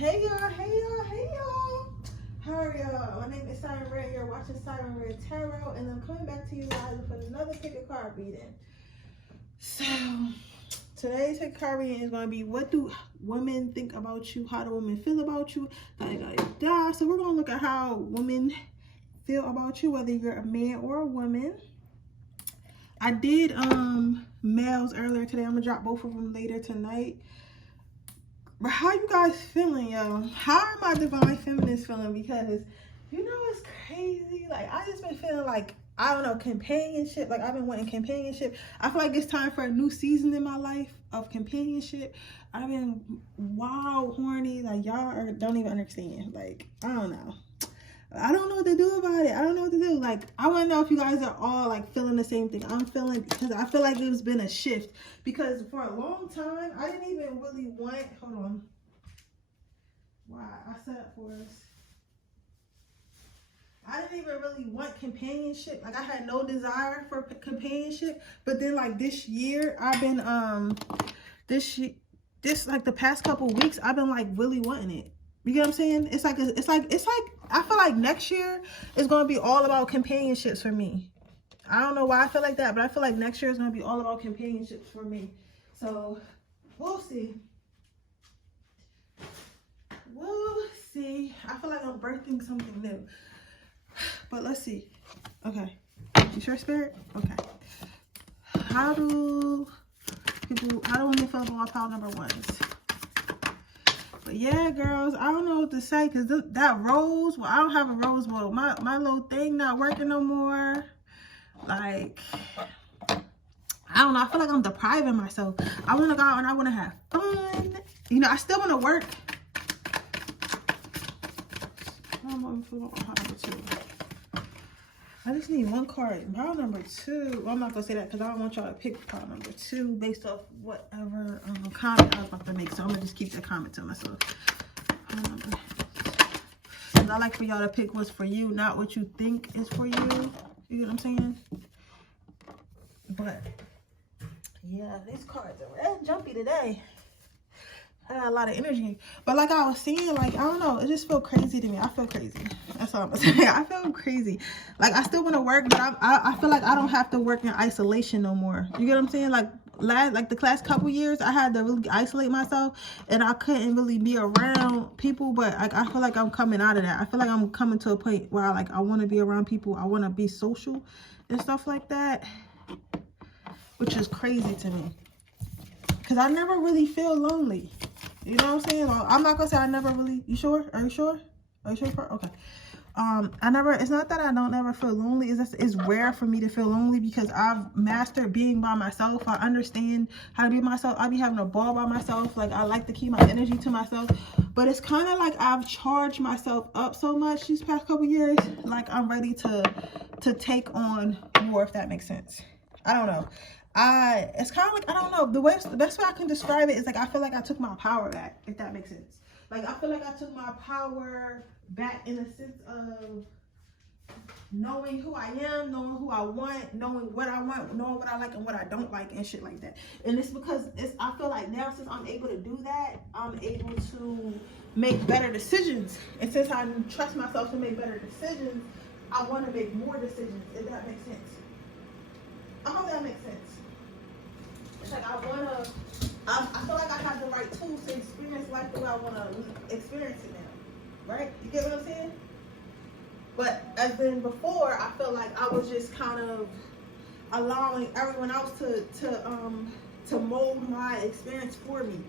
Hey y'all. How are y'all? My name is Siren Red. You're watching Siren Red Tarot, and I'm coming back to you guys with another pick a card reading. So today's pick a card reading is going to be, what do women think about you? How do women feel about you? So we're going to look at how women feel about you, whether you're a man or a woman. I did males earlier today. I'm gonna drop both of them later tonight. But how you guys feeling, yo? How are my divine feminists feeling? Because you know it's crazy. Like, I just been feeling like, I don't know, companionship. Like, I've been wanting companionship. I feel like it's time for a new season in my life of companionship. I've been wild horny. Like, y'all don't even understand. Like, I don't know. I don't know what to do about it. I don't know what to do. Like, I want to know if you guys are all like feeling the same thing I'm feeling, because I feel like there's been a shift. Because for a long time, I didn't even really want, hold on. Wow, I set up for us. I didn't even really want companionship. Like, I had no desire for companionship. But then like this year, I've been, this like the past couple weeks, I've been like really wanting it. You get what I'm saying? It's like I feel like next year is going to be all about companionships for me. I don't know why I feel like that, but I feel like next year is going to be all about companionships for me. So we'll see. We'll see. I feel like I'm birthing something new, but let's see. Okay, you sure, Spirit? Okay. How do women feel about pile number ones? But yeah, girls, I don't know what to say, because that rose, well, I don't have a rose bowl. My little thing not working no more. Like, I don't know. I feel like I'm depriving myself. I want to go out and I want to have fun. You know, I still want to work. I just need one card. Pile number two. Well, I'm not going to say that because I don't want y'all to pick pile number two based off whatever comment I was about to make. So I'm going to just keep that comment to myself. Because I like for y'all to pick what's for you, not what you think is for you. You get what I'm saying? But, yeah, these cards are real jumpy today. I got a lot of energy. But like I was saying, like, I don't know, it just feels crazy to me. I feel crazy. That's all I'm gonna say. I feel crazy. Like, I still want to work, but I feel like I don't have to work in isolation no more. You get what I'm saying? Like the last couple years, I had to really isolate myself, and I couldn't really be around people. But like, I feel like I'm coming out of that. I feel like I'm coming to a point where I want to be around people. I want to be social and stuff like that, which is crazy to me. Because I never really feel lonely. You know what I'm saying? Well, I'm not going to say I never really... You sure? Are you sure? Are you sure? Okay. It's not that I don't ever feel lonely. It's rare for me to feel lonely because I've mastered being by myself. I understand how to be myself. I be having a ball by myself. Like, I like to keep my energy to myself. But it's kind of like I've charged myself up so much these past couple years. Like, I'm ready to take on more, if that makes sense. I don't know. It's kind of like, I don't know, the best way I can describe it is like, I feel like I took my power back, if that makes sense. Like, I feel like I took my power back in the sense of knowing who I am, knowing who I want, knowing what I want, knowing what I like and what I don't like and shit like that. And it's because I feel like now, since I'm able to do that, I'm able to make better decisions. And since I trust myself to make better decisions, I want to make more decisions, if that makes sense. I hope that makes sense. It's like I feel like I have the right tools to experience life the way I want to experience it now. Right? You get what I'm saying? But as in before, I feel like I was just kind of allowing everyone else to mold my experience for me,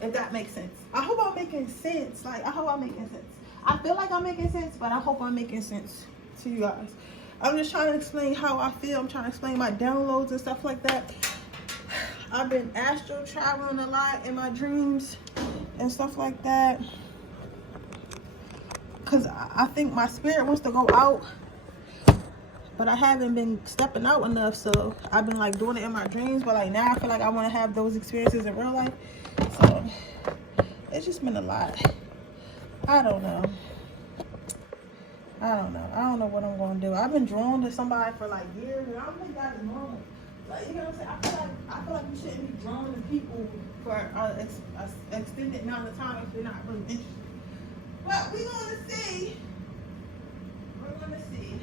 if that makes sense. I hope I'm making sense. Like, I hope I'm making sense. I feel like I'm making sense, but I hope I'm making sense to you guys. I'm just trying to explain how I feel. I'm trying to explain my downloads and stuff like that. I've been astral traveling a lot in my dreams and stuff like that. Because I think my spirit wants to go out, but I haven't been stepping out enough. So I've been like doing it in my dreams. But like now I feel like I want to have those experiences in real life. So it's just been a lot. I don't know. I don't know what I'm going to do. I've been drawn to somebody for like years, and I don't think that is normal. Like, you know what I'm saying? I feel like you shouldn't be drawn to people for an extended amount of time if you're not really interested. But we're going to see. We're going to see.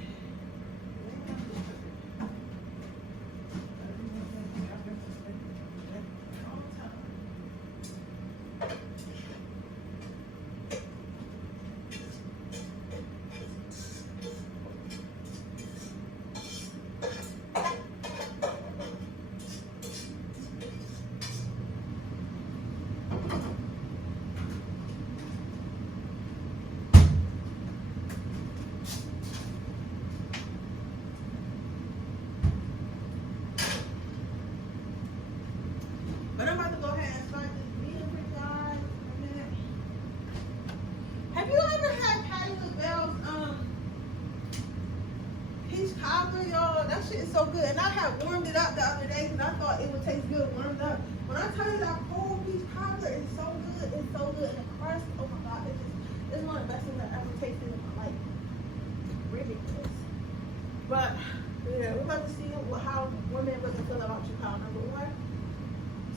But I'm about to go ahead and start this reading for you guys. Have you ever had Patty LaBelle's peach cobbler, y'all? That shit is so good. And I had warmed it up the other day because I thought it would taste good warmed up. When I tell you that whole peach cobbler is so good, it's so good. And the crust, oh my god, it's one of the best things I've ever tasted in my life. Ridiculous. But yeah, we're about to see how women really feel about you, pile number one.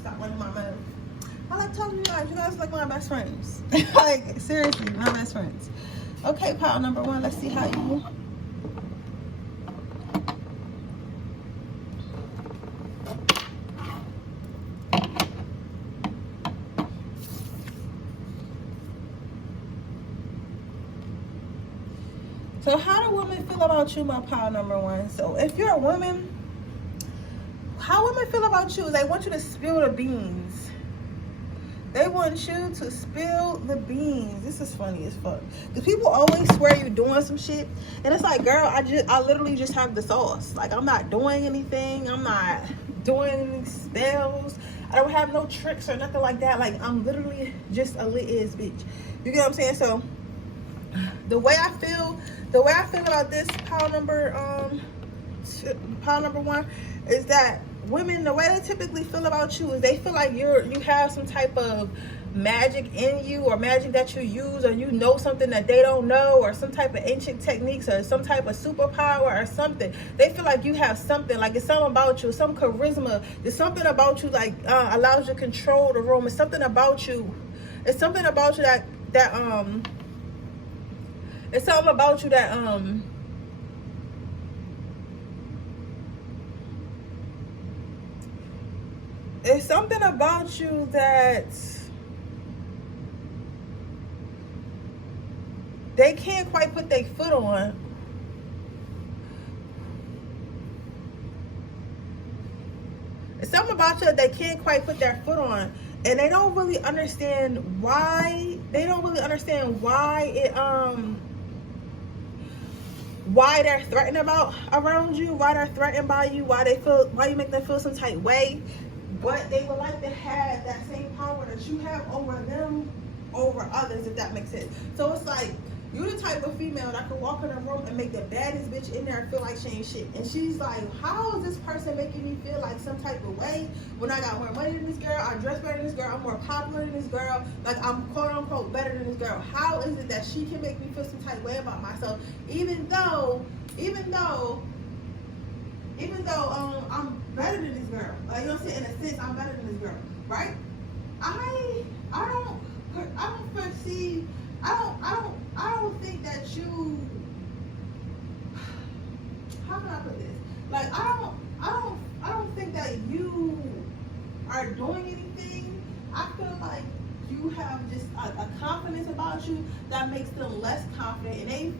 Stop running my mouth. I like talking to you guys like my best friends. Like, seriously, my best friends. Okay, pile number one, let's see how you. So how do women feel about you, my pile number one? So if you're a woman, how women feel about you is they want you to spill the beans. They want you to spill the beans. This is funny as fuck. Because people always swear you're doing some shit. And it's like, girl, I literally just have the sauce. Like, I'm not doing anything. I'm not doing any spells. I don't have no tricks or nothing like that. Like, I'm literally just a lit ass bitch. You get what I'm saying? So the way I feel about this pile number one is that women, the way they typically feel about you is they feel like you have some type of magic in you, or magic that you use, or you know something that they don't know, or some type of ancient techniques, or some type of superpower or something. They feel like you have something, like it's something about you, some charisma. There's something about you like allows you to control the room. It's something about you. It's something about you that it's something about you that it's something about you that they can't quite put their foot on. It's something about you that they can't quite put their foot on. And they don't really understand why. They don't really understand why why they're threatened around you, why they're threatened by you, why you make them feel some type way. But they would like to have that same power that you have over them, over others, if that makes sense. So it's like, you're the type of female that can walk in a room and make the baddest bitch in there feel like she ain't shit. And she's like, how is this person making me feel like some type of way when I got more money than this girl, I dress better than this girl, I'm more popular than this girl, like I'm quote unquote better than this girl. How is it that she can make me feel some type of way about myself, even though I'm better than this girl? Like, you know what I'm saying? In a sense, I'm better than this girl, right? I don't think that you, how can I put this? Like, I don't think that you are doing anything. I feel like you have just a confidence about you that makes them less confident, and they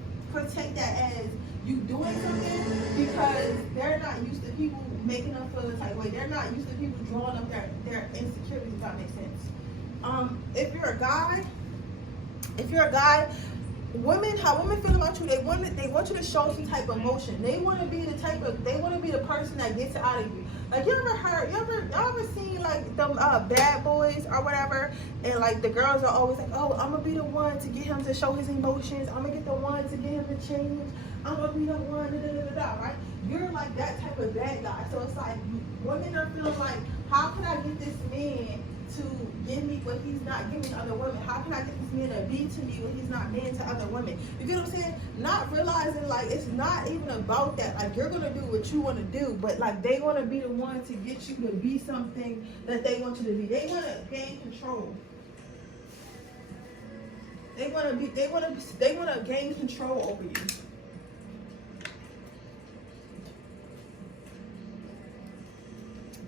take that as you doing something because they're not used to people making them feel the type of way. They're not used to people drawing up their insecurities, if that makes sense. If you're a guy, how women feel about you, they want you to show some type of emotion. They want to be the person that gets it out of you. Like, y'all ever seen like them bad boys or whatever, and like the girls are always like, oh, I'm gonna be the one to get him to show his emotions, I'm gonna get the one to get him to change, I'm gonna be the one, right? You're like that type of bad guy. So it's like women are feeling like, how can I get this man to give me what he's not giving to other women? How can I get this man to be to me what he's not being to other women? You get what I'm saying? Not realizing like it's not even about that. Like, you're gonna do what you want to do, but like they want to be the one to get you to be something that they want you to be. They want to gain control. They want to gain control over you.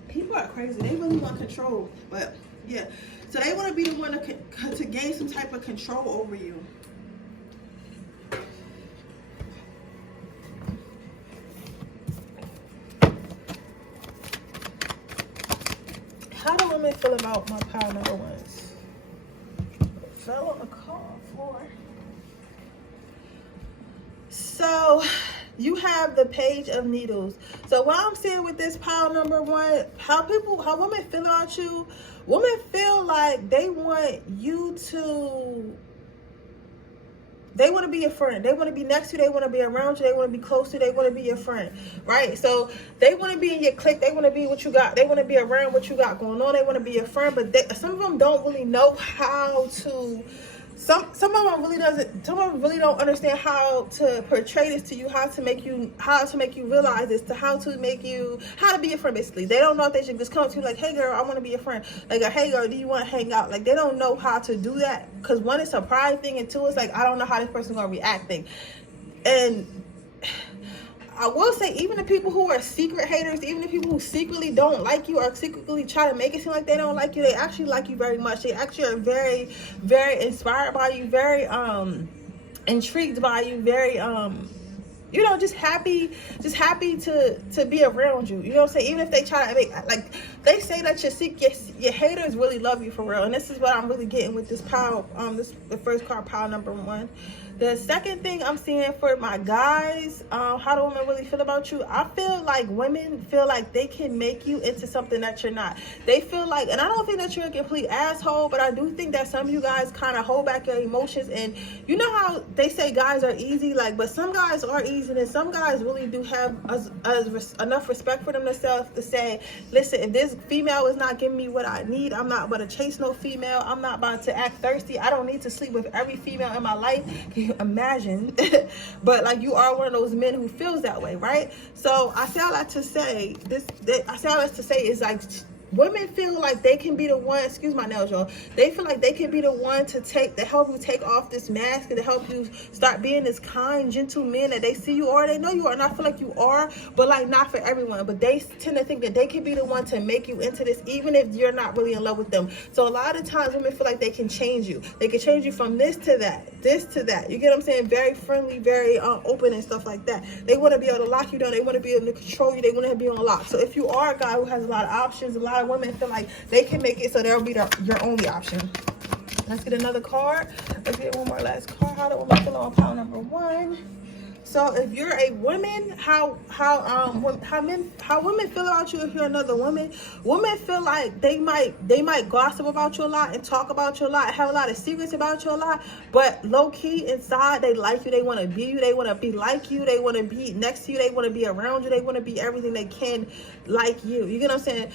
People are crazy. They really want control, but yeah. So they want to be the one to gain some type of control over you. How do women feel about my pile number ones? Fell on the floor. So you have the Page of Needles. So what I'm seeing with this pile number one, how women feel about you, women feel like they want you to, they want to be your friend. They want to be next to you. They want to be around you. They want to be close to you. They want to be your friend, right? So they want to be in your clique. They want to be what you got. They want to be around what you got going on. They want to be your friend, but some of them don't really know how to. Some of them really doesn't. Some of them really don't understand how to portray this to you, how to make you realize this, how to be your friend. Basically, they don't know if they should just come to you like, "Hey girl, I want to be your friend." Like, "Hey girl, do you want to hang out?" Like, they don't know how to do that because one, it's a pride thing, and two, it's like, I don't know how this person's gonna react thing. And I will say, even the people who are secret haters, even the people who secretly don't like you or secretly try to make it seem like they don't like you, they actually like you very much. They actually are very, very inspired by you, very intrigued by you, very you know, just happy to be around you. You know what I'm saying? Even if they try to make, like, they say that your haters really love you for real. And this is what I'm really getting with this pile, the first card, pile number one. The second thing I'm seeing for my guys, how do women really feel about you? I feel like women feel like they can make you into something that you're not. They feel like, and I don't think that you're a complete asshole, but I do think that some of you guys kind of hold back your emotions. And you know how they say guys are easy, like, but some guys are easy, and some guys really do have enough respect for themselves to say, listen, if this female is not giving me what I need, I'm not about to chase no female. I'm not about to act thirsty. I don't need to sleep with every female in my life. Imagine. But like, you are one of those men who feels that way, right? So I say all that to say is like, women feel like they can be the one, excuse my nails, y'all. They feel like they can be the one to help you take off this mask and to help you start being this kind, gentle man that they see you are. They know you are, and I feel like you are, but like, not for everyone. But they tend to think that they can be the one to make you into this, even if you're not really in love with them. So a lot of times women feel like they can change you. They can change you from this to that, this to that. You get what I'm saying? Very friendly, very open and stuff like that. They want to be able to lock you down. They want to be able to control you. They want to be on lock. So if you are a guy who has a lot of options, a lot of women feel like they can make it so they'll be your only option. Let's get another card. Let's get one more last card. How do women feel on pile number one? So if you're a woman, how women feel about you if you're another woman? Women feel like they might gossip about you a lot and talk about you a lot, have a lot of secrets about you a lot, but low key inside they like you. They want to be you. They want to be like you. They want to be next to you. They want to be around you. They want to be everything they can like you. You get what I'm saying?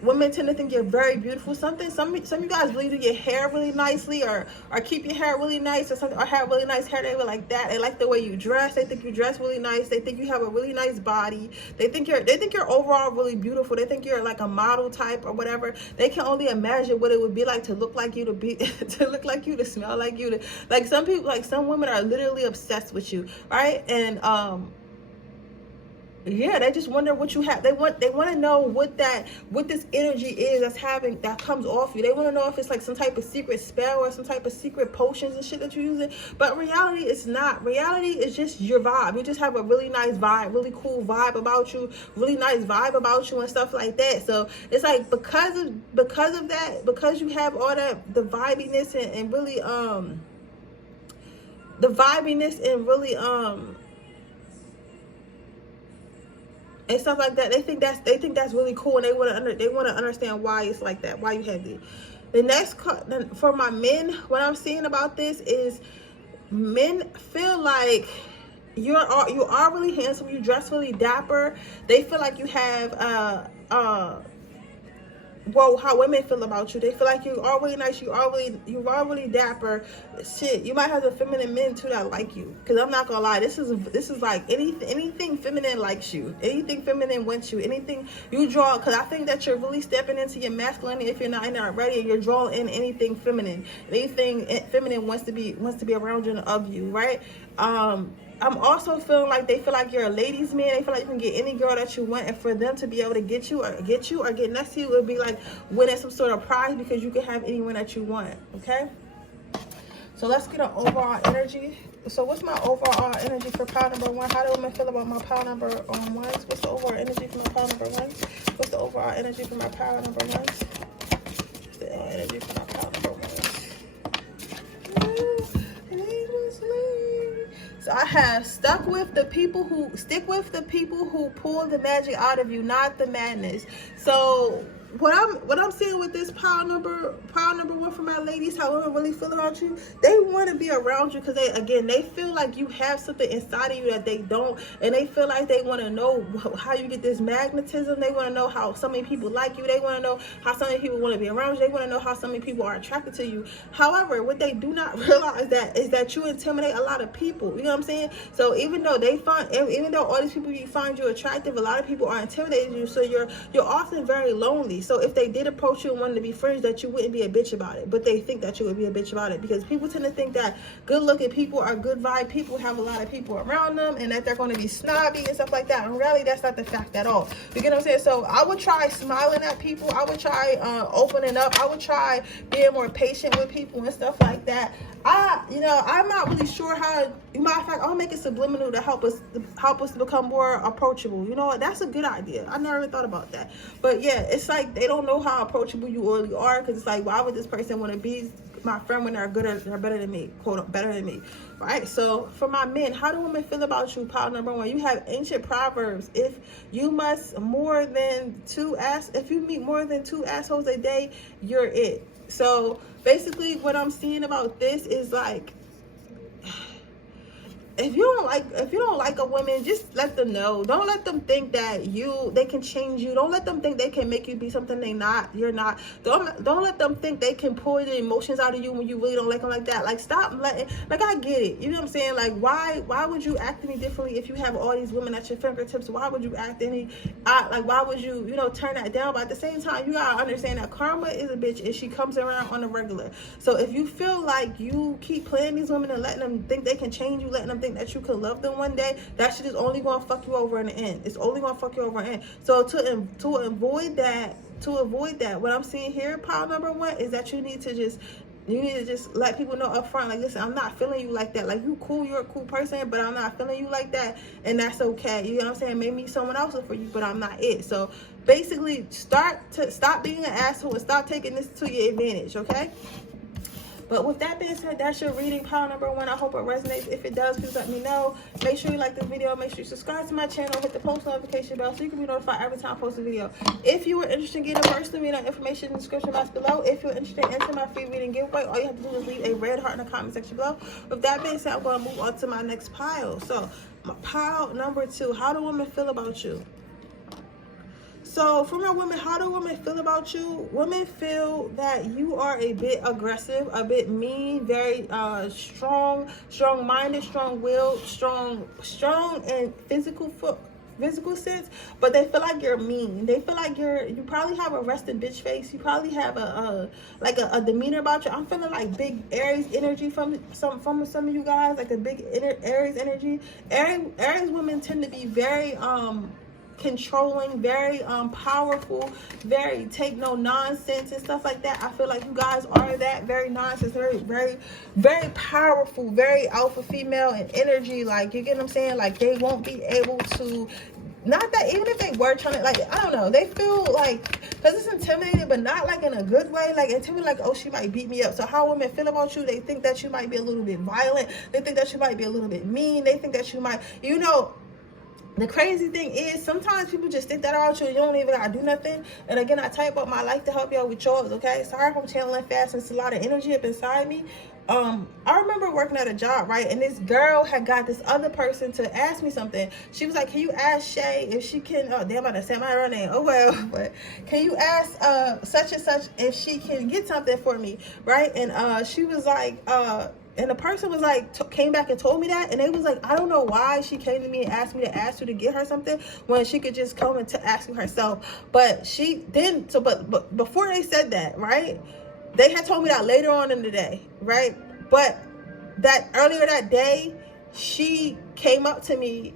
Women tend to think you're very beautiful. Some of you guys really do your hair really nicely, or keep your hair really nice, or something, or have really nice hair. They were like that. They like the way you dress. They think you dress really nice. They think you have a really nice body. They think you're overall really beautiful. They think you're like a model type or whatever. They can only imagine what it would be like to look like you, to look like you, to smell like you. Like some people, like some women are literally obsessed with you, right? And yeah, they just wonder what you have. They want to know what this energy is that comes off you. They want to know if it's like some type of secret spell or some type of secret potions and shit that you're using. But in reality, it's not. Reality is just your vibe. You just have a really nice vibe, really cool vibe about you, really nice vibe about you and stuff like that. So it's like, because of that, because you have all that, the vibiness and really and stuff like that, they think that's really cool, and they want to understand why it's like that, why you have it. The next for my men, what I'm seeing about this is men feel like you are really handsome, you dress really dapper. They feel like you have well, how women feel about you. They feel like you're already nice, you're already dapper. Shit, you might have the feminine men too that like you. Cause I'm not gonna lie, this is like anything feminine likes you, anything feminine wants you, anything you draw. Cause I think that you're really stepping into your masculinity if you're not in there already, and you're drawing in anything feminine. Anything feminine wants to be around you and of you, right? I'm also feeling like they feel like you're a ladies' man. They feel like you can get any girl that you want, and for them to be able to get you or get next to you, it would be like winning some sort of prize, because you can have anyone that you want. Okay, so let's get an overall energy. So what's my overall energy for pile number 1? How do women feel about my pile number 1? What's the overall energy for my pile number 1? What's the overall energy for my pile number 1? What's the energy for my pile number 1? So I have stick with the people who pull the magic out of you, not the madness. So what I'm seeing with this pile number 1 for my ladies, how women really feel about you, they want to be around you because they feel like you have something inside of you that they don't, and they feel like they want to know how you get this magnetism. They want to know how so many people like you. They want to know how so many people want to be around you. They want to know how so many people are attracted to you. However, what they do not realize is that you intimidate a lot of people. You know what I'm saying? So even though all these people you find you attractive, a lot of people are intimidating you. So you're often very lonely. So if they did approach you and wanted to be friends, that you wouldn't be a bitch about it. But they think that you would be a bitch about it, because people tend to think that good looking people are good vibe people, have a lot of people around them, and that they're going to be snobby and stuff like that. And really, that's not the fact at all. You get what I'm saying? So I would try smiling at people. I would try opening up. I would try being more patient with people and stuff like that. I'm not really sure how. Matter of fact, I'll make it subliminal to help us to become more approachable. You know what? That's a good idea. I never even thought about that. But yeah, it's like they don't know how approachable you really are, because it's like, why would this person want to be my friend when they're better than me, quote, better than me, right? So for my men, how do women feel about you? Pile number 1, you have ancient proverbs. If you meet more than 2 assholes a day, you're it. So basically what I'm seeing about this is like, if you don't like a woman, just let them know. Don't let them think that they can change you. Don't let them think they can make you be something you're not. Don't let them think they can pull the emotions out of you when you really don't like them like that. Like, stop letting, like, I get it. You know what I'm saying? Like, why would you act any differently if you have all these women at your fingertips? Why would you act why would you, turn that down? But at the same time, you gotta understand that karma is a bitch, and she comes around on a regular. So if you feel like you keep playing these women and letting them think they can change you, letting them think that you could love them one day, that shit is only going to fuck you over in the end. It's only going to fuck you over in the end. So to avoid that, what I'm seeing here, pile number 1, is that you need to just let people know up front, like, listen, I'm not feeling you like that. Like, you cool, you're a cool person, but I'm not feeling you like that, and that's okay. You know what I'm saying? Maybe someone else is for you, but I'm not it. So basically, stop being an asshole and stop taking this to your advantage, okay? But with that being said, that's your reading, pile number 1. I hope it resonates. If it does, please let me know. Make sure you like this video. Make sure you subscribe to my channel. Hit the post notification bell so you can be notified every time I post a video. If you are interested in getting a personal reading, information in the description box below. If you're interested in entering my free reading giveaway, all you have to do is leave a red heart in the comment section below. With that being said, I'm going to move on to my next pile. So, my pile number 2. How do women feel about you? So for my women, how do women feel about you? Women feel that you are a bit aggressive, a bit mean, very strong-minded, strong-willed, strong in physical sense, but they feel like you're mean. They feel like you probably have a rested bitch face. You probably have a demeanor about you. I'm feeling like big Aries energy from some of you guys, like a big Aries energy. Aries women tend to be very controlling, very powerful, very take no nonsense and stuff like that. I feel like you guys are that, very nonsense, very, very, very powerful, very alpha female in energy. Like, you get what I'm saying? Like, they won't be able to, not that even if they were trying to, like, I don't know, they feel like, because it's intimidating, but not like in a good way, like intimidating, like, oh, she might beat me up. So how women feel about you, they think that you might be a little bit violent, they think that you might be a little bit mean, they think that you might, the crazy thing is, sometimes people just think that about you and you don't even gotta do nothing. And again, I type up my life to help y'all with yours, okay? Sorry if I'm channeling fast and it's a lot of energy up inside me. I remember working at a job, right? And this girl had got this other person to ask me something. She was like, can you ask Shay if she can, oh damn, I done said my real name, oh well, but can you ask such and such if she can get something for me, right? And she was like, and the person was like, came back and told me that, and they was like, I don't know why she came to me and asked me to ask her to get her something when she could just come and to ask me herself. But she didn't. So, but before they said that, right? They had told me that later on in the day, right? But that earlier that day, she came up to me.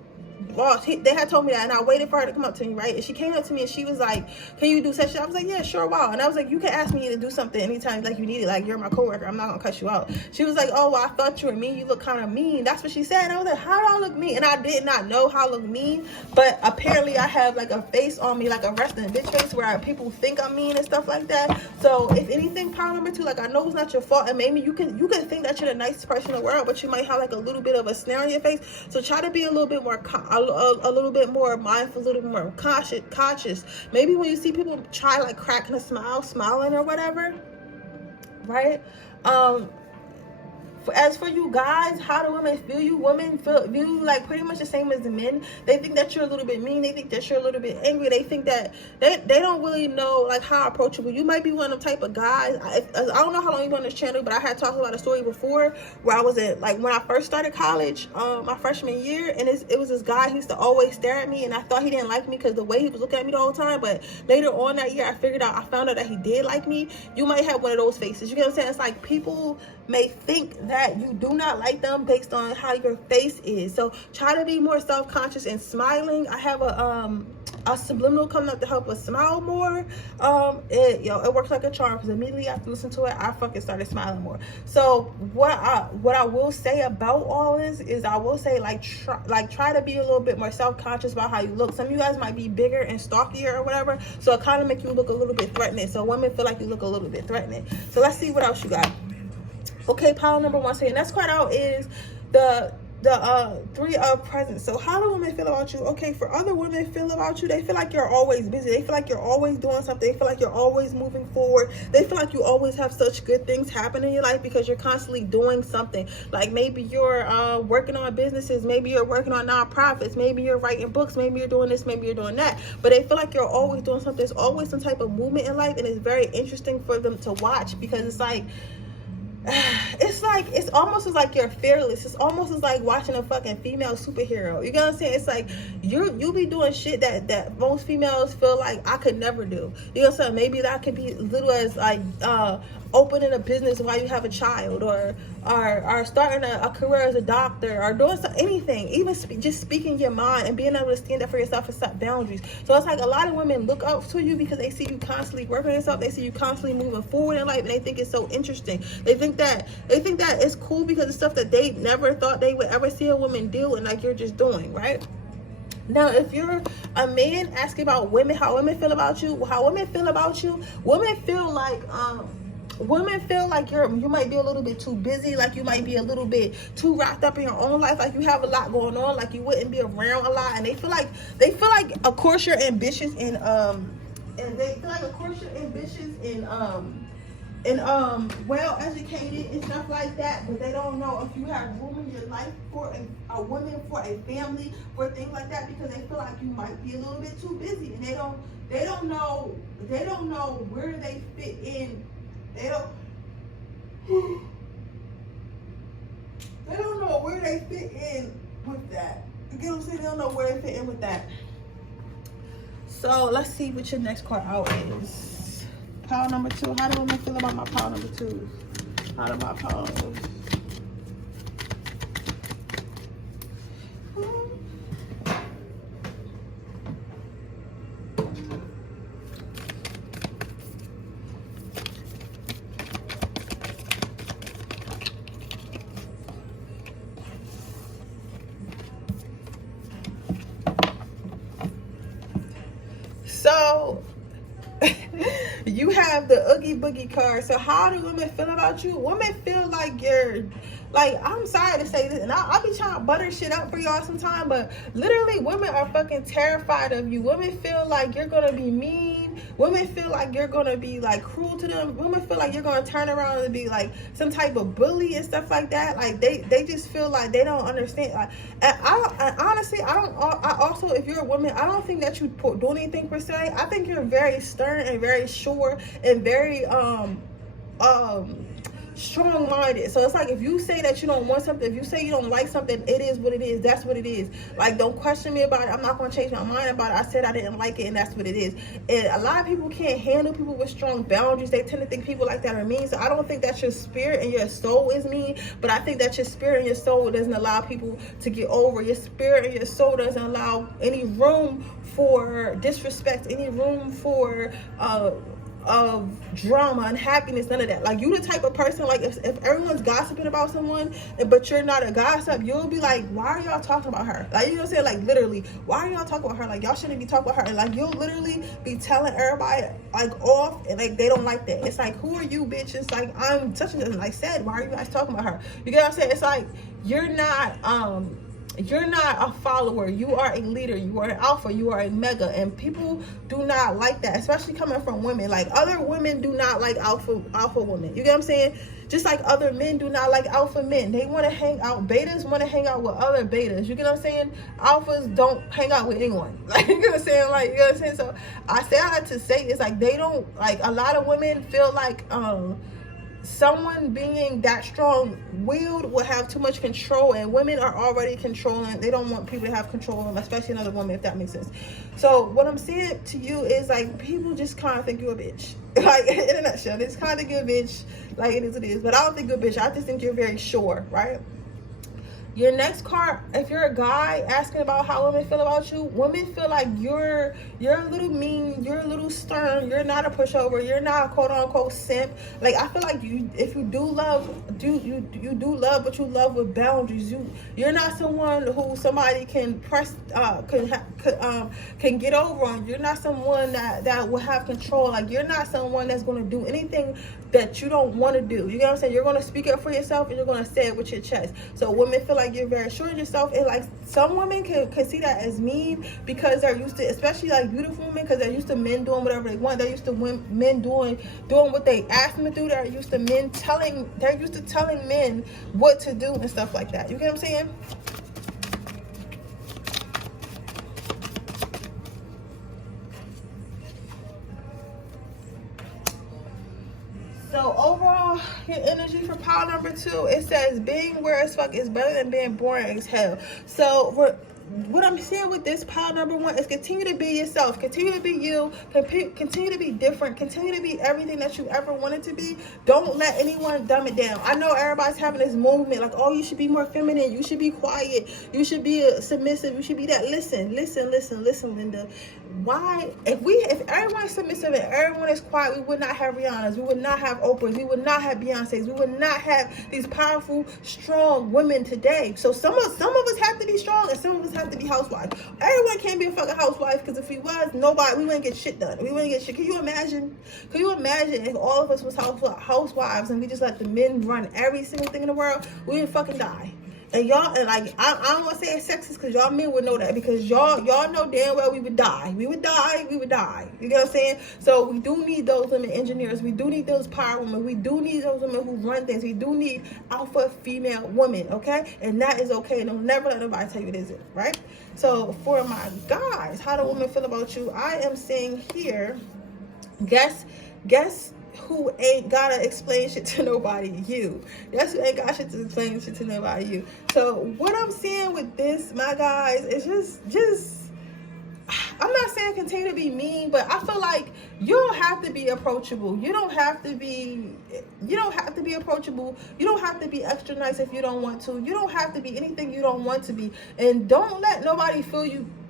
Well, they had told me that, and I waited for her to come up to me, right? And she came up to me and she was like, can you do such shit? I was like, yeah, sure, wow. And I was like, you can ask me to do something anytime like you need it, like you're my coworker, I'm not gonna cut you out. She was like, oh, well, I thought you were mean, you look kind of mean. That's what she said. And I was like, how do I look mean? And I did not know how I look mean, but apparently I have like a face on me, like a resting bitch face, where people think I'm mean and stuff like that. So if anything, power number 2, like I know it's not your fault, and maybe you can think that you're the nicest person in the world, but you might have like a little bit of a snare on your face. So try to be a little bit more a little bit more mindful, a little bit more conscious. Maybe when you see people try like cracking a smile, smiling or whatever, right? As for you guys, how do women feel you? Women feel you like pretty much the same as the men. They think that you're a little bit mean. They think that you're a little bit angry. They think that they don't really know like how approachable. You might be one of the type of guys. I don't know how long you've been on this channel, but I had talked about a story before where I was at, like when I first started college, my freshman year, and it was this guy who used to always stare at me, and I thought he didn't like me because the way he was looking at me the whole time. But later on that year, I found out that he did like me. You might have one of those faces. You get what I'm saying? It's like people may think that you do not like them based on how your face is. So try to be more self-conscious and smiling. I have a Subliminal coming up to help us smile more. It works like a charm, because immediately after listening to it, I fucking started smiling more. So what I will say about all this is I will say try to be a little bit more self-conscious about how you look. Some of you guys might be bigger and stockier or whatever, so it kind of make you look a little bit threatening. So women feel like you look a little bit threatening. So let's see what else you got. Okay, pile number 1. So your next card out is the 3 of presents. So how do women feel about you? Okay, for other women feel about you, they feel like you're always busy. They feel like you're always doing something. They feel like you're always moving forward. They feel like you always have such good things happen in your life because you're constantly doing something. Like maybe you're working on businesses, maybe you're working on nonprofits, maybe you're writing books, maybe you're doing this, maybe you're doing that. But they feel like you're always doing something. There's always some type of movement in life, and it's very interesting for them to watch, because it's like it's almost as like you're fearless. It's almost as like watching a fucking female superhero. You get what I'm saying? It's like you be doing shit that most females feel like I could never do. You know what I'm saying? Maybe that could be little as like opening a business while you have a child, or starting a career as a doctor, or doing anything, even just speaking your mind and being able to stand up for yourself and set boundaries. So it's like a lot of women look up to you because they see you constantly working on yourself. They see you constantly moving forward in life, and they think it's so interesting. They think that it's cool because it's stuff that they never thought they would ever see a woman do, and like you're just doing, right? Now, if you're a man asking about women, how women feel about you, women feel like you might be a little bit too busy, like you might be a little bit too wrapped up in your own life, like you have a lot going on, like you wouldn't be around a lot. And they feel like of course you're ambitious and well educated and stuff like that, but they don't know if you have room in your life for a woman, for a family, for things like that, because they feel like you might be a little bit too busy, and they don't know where they fit in. They don't know where they fit in with that. You get what I'm saying? They don't know where they fit in with that. So let's see what your next card out is. Pile number 2. How do women feel about my pile number 2? How do my pile? So you have the Oogie Boogie card. So how do women feel about you? Women feel like you're Like, I'm sorry to say this, and I'll be trying to butter shit up for y'all sometime, but literally, women are fucking terrified of you. Women feel like you're gonna be mean. Women feel like you're gonna be, like, cruel to them. Women feel like you're gonna turn around and be, like, some type of bully and stuff like that. Like, they just feel like they don't understand. Like, and honestly, I also, if you're a woman, I don't think that you do anything per se. I think you're very stern and very sure and very, strong-minded. So it's like, if you say that you don't want something, if you say you don't like something, it is what it is. That's what it is. Like, don't question me about it. I'm not going to change my mind about it. I said I didn't like it, and that's what it is. And a lot of people can't handle people with strong boundaries. They tend to think people like that are mean. So I don't think that your spirit and your soul is mean, but I think that your spirit and your soul doesn't allow people to get over. Your spirit and your soul doesn't allow any room for disrespect, any room for of drama and happiness, none of that. Like, you the type of person, like, if everyone's gossiping about someone, but you're not a gossip, you'll be like, why are y'all talking about her? Like, you know what I'm saying? Like, literally, why are y'all talking about her? Like, y'all shouldn't be talking about her. And like, you'll literally be telling everybody, like, off, and like, they don't like that. It's like, who are you, bitch? It's like, I'm such and such. Like, said, why are you guys talking about her? You get what I'm saying? It's like, you're not a follower. You are a leader. You are an alpha. You are a mega. And people do not like that, especially coming from women. Like, other women do not like alpha women. You get what I'm saying? Just like other men do not like alpha men. They want to hang out. Betas want to hang out with other betas. You get what I'm saying? Alphas don't hang out with anyone. Like, you get what I'm saying? Like, you know what I'm saying? So I say all that to say is, like, they don't, like, a lot of women feel like someone being that strong-willed will have too much control, and women are already controlling. They don't want people to have control of them, especially another woman, if that makes sense. So what I'm saying to you is, like, people just kind of think you're a bitch. Like, in a nutshell, they just kind of think you're a bitch. Like, it is what it is. But I don't think you're a bitch. I just think you're very sure, right? Your next card, if you're a guy asking about how women feel about you, women feel like you're a little mean, you're a little stern, you're not a pushover, you're not a quote-unquote simp. Like, I feel like if you do love, you do love, but you love with boundaries. You're not someone who somebody can press, can get over on. You're not someone that will have control. Like, you're not someone that's going to do anything that you don't want to do. You know what I'm saying? You're going to speak up for yourself, and you're going to say it with your chest. So women feel like you're very sure of yourself, and like, some women can see that as mean because they're used to, especially like beautiful women, because they're used to men doing whatever they want. They're used to men doing what they ask them to do. They're used to telling men what to do and stuff like that. You get what I'm saying? So overall, your energy for pile number 2, it says being weird as fuck is better than being boring as hell. So what I'm saying with this pile number 1 is continue to be yourself, continue to be you, continue to be different, continue to be everything that you ever wanted to be. Don't let anyone dumb it down. I know everybody's having this movement like, oh, you should be more feminine, you should be quiet, you should be submissive, you should be that. Listen, Linda. Why, if everyone's submissive and everyone is quiet, we would not have Rihanna's, we would not have Oprah's, we would not have Beyonce's, we would not have these powerful, strong women today. So some of us have to be strong, and some of us have to be housewives. Everyone can't be a fucking housewife, because if we was, we wouldn't get shit done. We wouldn't get shit. Can you imagine if all of us was housewives and we just let the men run every single thing in the world? We would fucking die. And y'all, and like, I don't want to say it's sexist, because y'all men would know that, because y'all know damn well we would die. We would die. You get what I'm saying? So we do need those women engineers. We do need those power women. We do need those women who run things. We do need alpha female women, okay? And that is okay. Don't never let nobody tell you it isn't, right? So for my guys, how do women feel about you? I am saying here, guess who ain't gotta explain shit to nobody? You. That's who ain't got shit to explain shit to nobody? You. So what I'm saying with this, my guys, is just I'm not saying continue to be mean, but I feel like you don't have to be approachable. You don't have to be approachable. You don't have to be extra nice if you don't want to. You don't have to be anything you don't want to be. And don't let nobody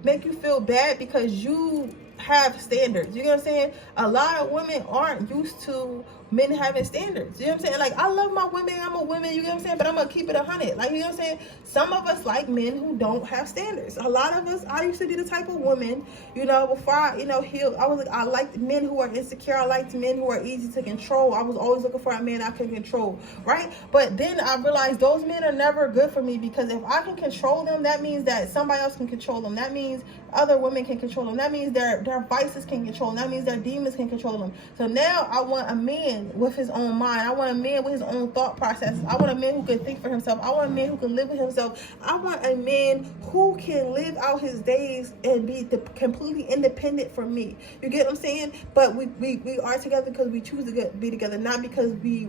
make you feel bad because you have standards. You know what I'm saying? A lot of women aren't used to men having standards. You know what I'm saying? Like, I love my women. I'm a woman, you know what I'm saying? But I'm going to keep it 100. Like, you know what I'm saying? Some of us like men who don't have standards. A lot of us, I used to be the type of woman, you know, before I, you know, healed. I liked men who are insecure. I liked men who are easy to control. I was always looking for a man I can control, right? But then I realized those men are never good for me, because if I can control them, that means that somebody else can control them. That means other women can control them. That means their vices can control them. That means their demons can control them. So now I want a man with his own mind. I want a man with his own thought processes. I want a man who can think for himself. I want a man who can live with himself. I want a man who can live out his days and be completely independent from me. You get what I'm saying? But we are together because we choose to be together, not because we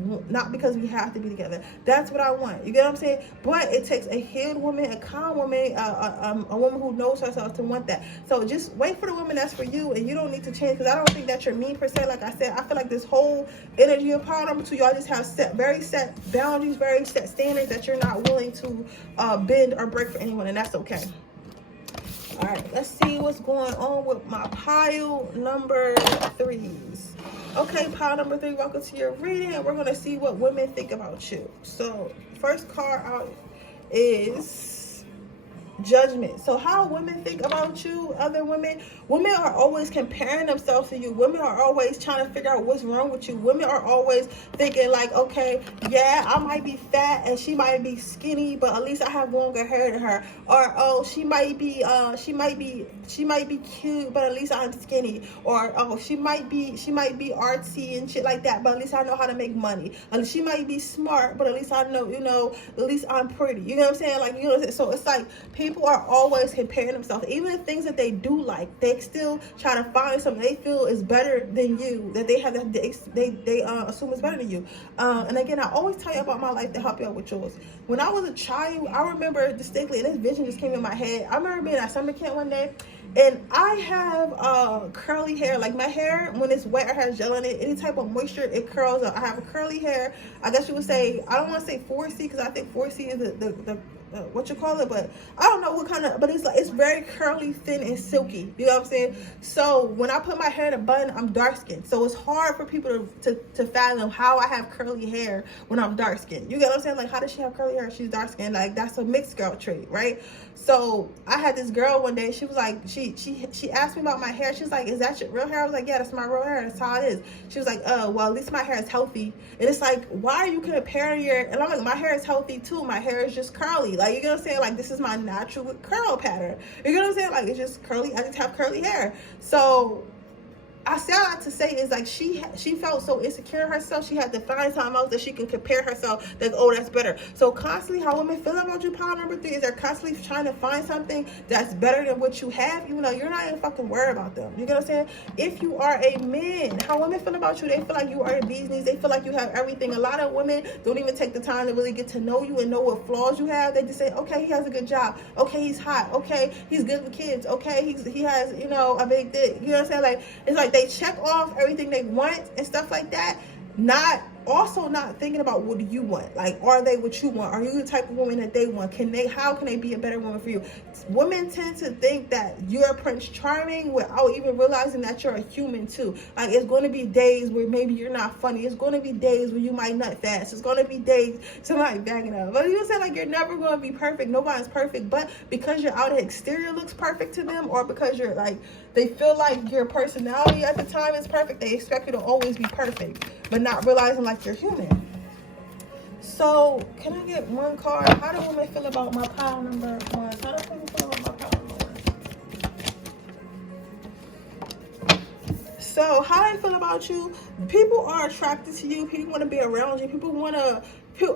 have to be together. That's what I want. You get what I'm saying? But it takes a healed woman, a calm woman, a woman who knows herself to want that. So just wait for the woman that's for you, and you don't need to change, because I don't think that you're mean per se. Like I said, I feel like this whole energy of power number 2, y'all just have very set boundaries, very set standards that you're not willing to bend or break for anyone, and that's okay. All right, let's see what's going on with my pile number 3s. Okay, pile number 3, welcome to your reading, and we're going to see what women think about you. So first card out is Judgment. So how women think about you, other women are always comparing themselves to you. Women are always trying to figure out what's wrong with you. Women are always thinking like, okay, yeah, I might be fat and she might be skinny, but at least I have longer hair than her. Or, oh, she might be cute, but at least I'm skinny. Or, oh, she might be artsy and shit like that, but at least I know how to make money. And she might be smart, but at least I know, you know, at least I'm pretty. You know what I'm saying? Like, you know what I'm saying? So it's like people are always comparing themselves. Even the things that they do like, they still try to find something they feel is better than you, that they have, that they assume is better than you. And again, I always tell you about my life to help you out with yours. When I was a child, I remember distinctly, and this vision just came in my head. I remember being at summer camp one day, and I have curly hair. Like, my hair, when it's wet or has gel in it, any type of moisture, it curls up. I have a curly hair. I guess you would say, I don't want to say 4C, because I think 4C is the what you call it, but I don't know what kind of, but it's like, it's very curly, thin, and silky. You know what I'm saying? So when I put my hair in a bun, I'm dark skinned. So it's hard for people to fathom how I have curly hair when I'm dark skinned. You get what I'm saying? Like, how does she have curly hair? She's dark skinned. Like, that's a mixed girl trait, right? So I had this girl one day, she was like, she asked me about my hair. She was like, is that your real hair? I was like, yeah, that's my real hair. That's how it is. She was like, well, at least my hair is healthy. And it's like, why are you comparing your, and I'm like, my hair is healthy too. My hair is just curly. Like, you know what I'm saying? Like, this is my natural curl pattern. You know what I'm saying? Like, it's just curly. I just have curly hair. So I say that to say is like, she felt so insecure in herself. She had to find something else that she can compare herself. Like, oh, that's better. So constantly, how women feel about you, pile number 3, is they're constantly trying to find something that's better than what you have, even though you're not even fucking worried about them. You get what I'm saying? If you are a man, how women feel about you, they feel like you are a bee's knees. They feel like you have everything. A lot of women don't even take the time to really get to know you and know what flaws you have. They just say, okay, he has a good job. Okay, he's hot. Okay, he's good with kids. Okay, he has, you know, a big dick. You know what I'm saying? Like, it's like they check off everything they want and stuff like that, not thinking about what do you want. Like, are they what you want? Are you the type of woman that they want? How can they be a better woman for you? Women tend to think that you're Prince Charming without even realizing that you're a human too. Like, it's going to be days where maybe you're not funny. It's going to be days where you might nut fast. It's going to be days somebody backing up. But you say, like, you're never going to be perfect. Nobody's perfect. But because your outer exterior looks perfect to them, or because you're like, they feel like your personality at the time is perfect, they expect you to always be perfect, but not realizing like you're human. So can I get one card? How do women feel about my pile number 1? How do women feel about my pile number 1? So how they feel about you? People are attracted to you. People want to be around you. People want to,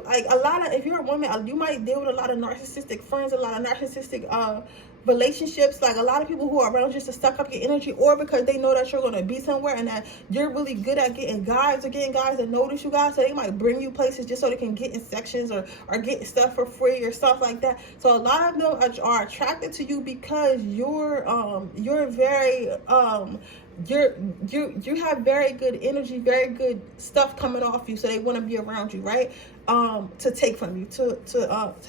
like, a lot of, if you're a woman, you might deal with a lot of narcissistic friends, a lot of narcissistic relationships. Like, a lot of people who are around just to suck up your energy, or because they know that you're going to be somewhere and that you're really good at getting guys, or getting guys that notice you guys, so they might bring you places just so they can get in sections or get stuff for free or stuff like that. So a lot of them are attracted to you because you're very you have very good energy, very good stuff coming off you, so they want to be around you, right? To take from you, to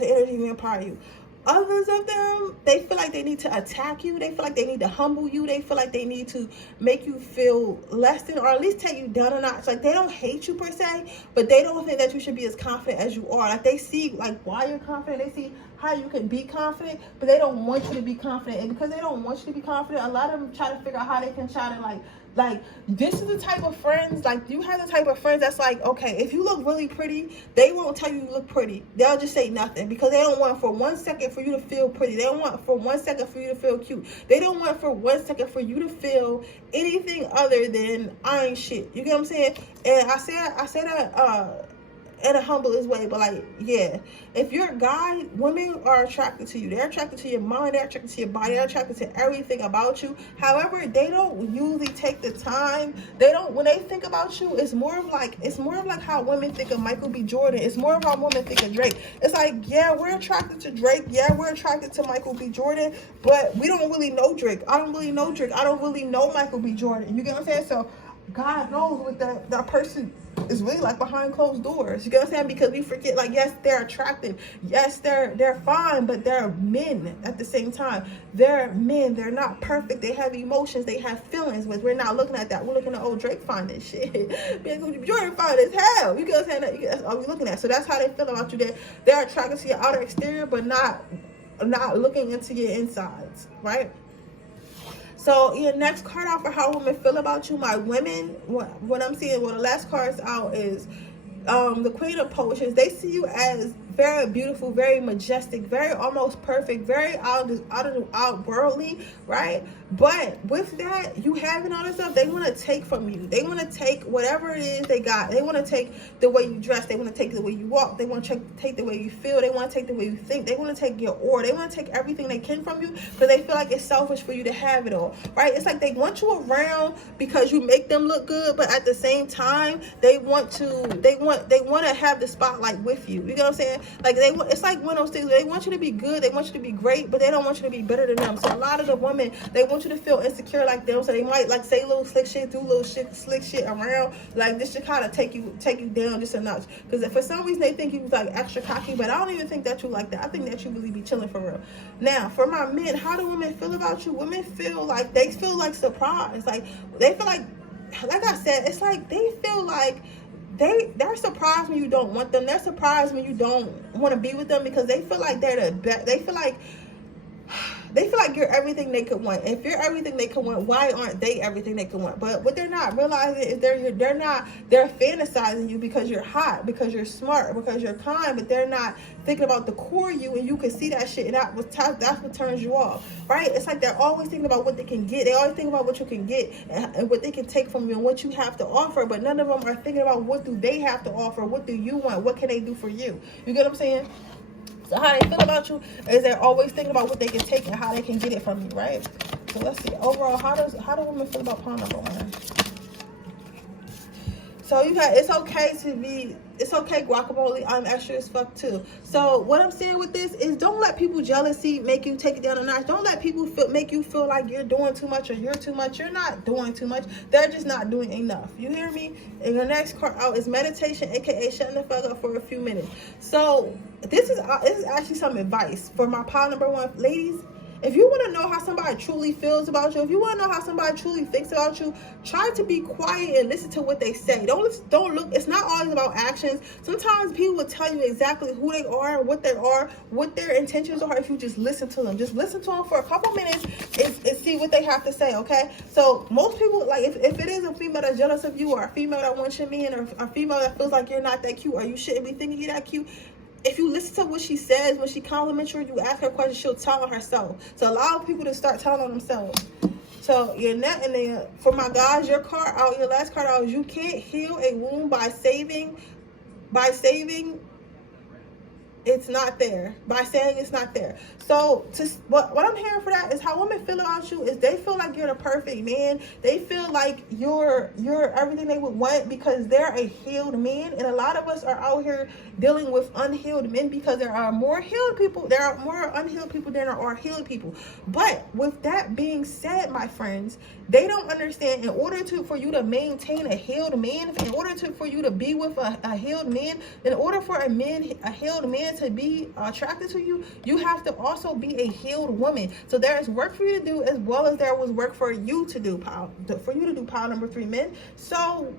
energy and empower you. others of them, they feel like they need to attack you. They feel like they need to humble you. They feel like they need to make you feel less than, or at least take you down a notch. Like, they don't hate you per se, but they don't think that you should be as confident as you are. Like, they see like why you're confident. They see how you can be confident, but they don't want you to be confident. And because they don't want you to be confident, a lot of them try to figure out how they can try to like this is the type of friends, like, you have the type of friends that's like, okay, if you look really pretty, they won't tell you look pretty. They'll just say nothing, because they don't want for 1 second for you to feel pretty. They don't want for 1 second for you to feel cute. They don't want for 1 second for you to feel anything other than I ain't shit. You get what I'm saying? And I say that in a humblest way, but like, yeah, if you're a guy, women are attracted to you. They're attracted to your mind, they're attracted to your body, they're attracted to everything about you. However, they don't usually take the time. They don't, when they think about you, it's more of like how women think of Michael B. Jordan. It's more of how women think of Drake. It's like, yeah, we're attracted to Drake, yeah, we're attracted to Michael B. Jordan, but we don't really know Drake. I don't really know Drake. I don't really know Michael B. Jordan. You get what I'm saying? So God knows what that person is really like behind closed doors. You get what I'm saying? Because we forget, like, yes, they're attractive, yes, they're fine, but they're men at the same time. They're men. They're not perfect. They have emotions, they have feelings. But we're not looking at that. We're looking at, oh, Drake fine as shit, Jordan fine as hell. You get what I'm saying? That's all we're looking at. So that's how they feel about you. They're attracted to your outer exterior, but not looking into your insides, right? So your next card out for how women feel about you, my women, what I'm seeing, the last cards out is the Queen of Potions. They see you as very beautiful, very majestic, very almost perfect, very out worldly, right? But with that, you having all this stuff, they want to take from you. They want to take whatever it is they got. They want to take the way you dress. They want to take the way you walk. They want to take the way you feel. They want to take the way you think. They want to take your aura. They want to take everything they can from you, because they feel like it's selfish for you to have it all, right? It's like they want you around because you make them look good, but at the same time, they want to have the spotlight with you. You know what I'm saying? Like, it's like one of those things. They want you to be good, they want you to be great, but they don't want you to be better than them. So a lot of the women, they want you to feel insecure like them. So they might like say little slick shit, do little slick shit around. Like, this should kind of take you down just a notch. Because for some reason they think you was like extra cocky, but I don't even think that you like that. I think that you really be chilling for real. Now, for my men, how do women feel about you? Women feel like surprised. Like, they feel like I said, it's like they feel like they're surprised when you don't want them. They're surprised when you don't want to be with them, because they feel like they're the best. They feel like you're everything they could want. If you're everything they could want, why aren't they everything they could want? But what they're not realizing is they're fantasizing you because you're hot, because you're smart, because you're kind, but they're not thinking about the core you, and you can see that shit, and that's what turns you off, right? It's like they're always thinking about what they can get. They always think about what you can get and what they can take from you and what you have to offer, but none of them are thinking about what do they have to offer, what do you want, what can they do for you. You get what I'm saying? So how they feel about you is they're always thinking about what they can take and how they can get it from you, right? So let's see. Overall, how do women feel about pawn number one? So it's okay, guacamole, I'm extra as fuck too. So what I'm saying with this is, don't let people jealousy make you take it down a notch. Don't let people make you feel like you're doing too much or you're too much. You're not doing too much. They're just not doing enough. You hear me? And the next card out is meditation, aka shutting the fuck up for a few minutes. So this is actually some advice for my pile number one, ladies. If you want to know how somebody truly feels about you, if you want to know how somebody truly thinks about you, try to be quiet and listen to what they say. Don't look. It's not always about actions. Sometimes people will tell you exactly who they are, what their intentions are. If you just listen to them, for a couple minutes and see what they have to say. Okay. So most people, like, if it is a female that's jealous of you, or a female that wants your man, or a female that feels like you're not that cute, or you shouldn't be thinking you're that cute, if you listen to what she says, when she compliments you, you ask her questions, she'll tell on herself. So allow people to start telling on themselves. So your net, and then for my guys, your last card out is you can't heal a wound by saving. It's not there. By saying it's not there. So what I'm hearing for that is how women feel about you is they feel like you're the perfect man. They feel like you're everything they would want because they're a healed man. And a lot of us are out here dealing with unhealed men because there are more healed people. There are more unhealed people than there are healed people. But with that being said, my friends, they don't understand, in order for you to maintain a healed man, in order for you to be with a healed man, in order for a healed man man to be attracted to you, you have to also be a healed woman. So there is work for you to do, as well as there was work for you to do, pile number 3, men. So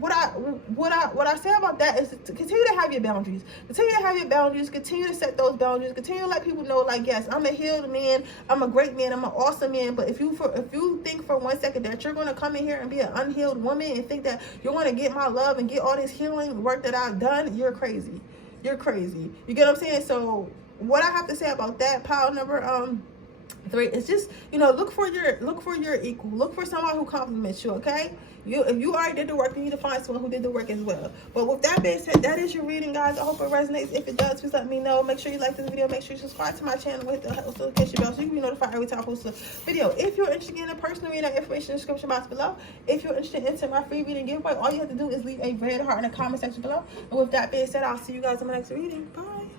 what I say about that is to continue to have your boundaries. Continue to have your boundaries. Continue to set those boundaries. Continue to let people know, like, yes, I'm a healed man. I'm a great man. I'm an awesome man. But if you think for 1 second that you're going to come in here and be an unhealed woman and think that you're going to get my love and get all this healing work that I've done, you're crazy. You're crazy. You get what I'm saying? So what I have to say about that, pile number 3, is just, you know, look for your equal. Look for someone who compliments you, okay? If you already did the work, you need to find someone who did the work as well. But with that being said, that is your reading, guys. I hope it resonates. If it does, please let me know. Make sure you like this video. Make sure you subscribe to my channel with the notification bell so you can be notified every time I post a video. If you're interested in a personal reading, information in the description box below. If you're interested in my free reading giveaway, all you have to do is leave a red heart in the comment section below. And with that being said, I'll see you guys in my next reading. Bye.